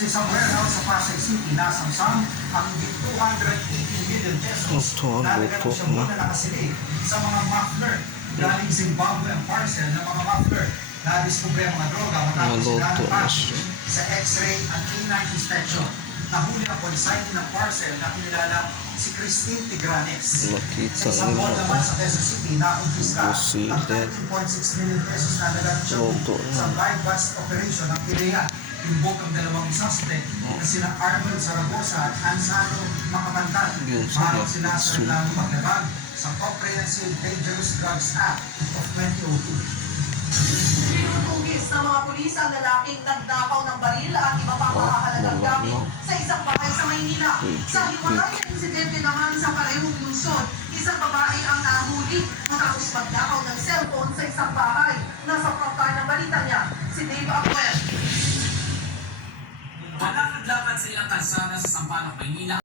Sa isang warehouse sa Pasay City, nasamsam ang 280 million pesos na naganap siya muna nakasilid sa mga muffler. Galing Zimbabwe ang parcel ng mga muffler. Nadiskubre ang mga droga matapos sila ng package sa X-ray at K9 inspection. Nahuli ang consignee ng parcel na kinilala si Christine Tigranes. Sa isang mall naman sa Quezon City, nakumpiska ang 13.6 million pesos na naganap siya sa live bus operation ng PIDEA. Imbok ang dalawang suspect na sina Arnold Zaragoza at Ansano Makapantan. Parang sila sa reklamong paglabag sa Comprehensive Dangerous Drugs Act of 2002. Tinutugis ng mga pulis ang lalaking nagnakaw ng baril at iba pang mahahalagang gamit sa isang bahay sa Maynila. Sa hiwalay na insidente naman sa parehong lungsod, isang babae ang nahuli matapos magnakaw ng cellphone sa isang bahay. Nasa frontline ng balita niya, si Dave Acuel. Wala naglakad sa ilang kalsada sa Sampaloc, Maynila.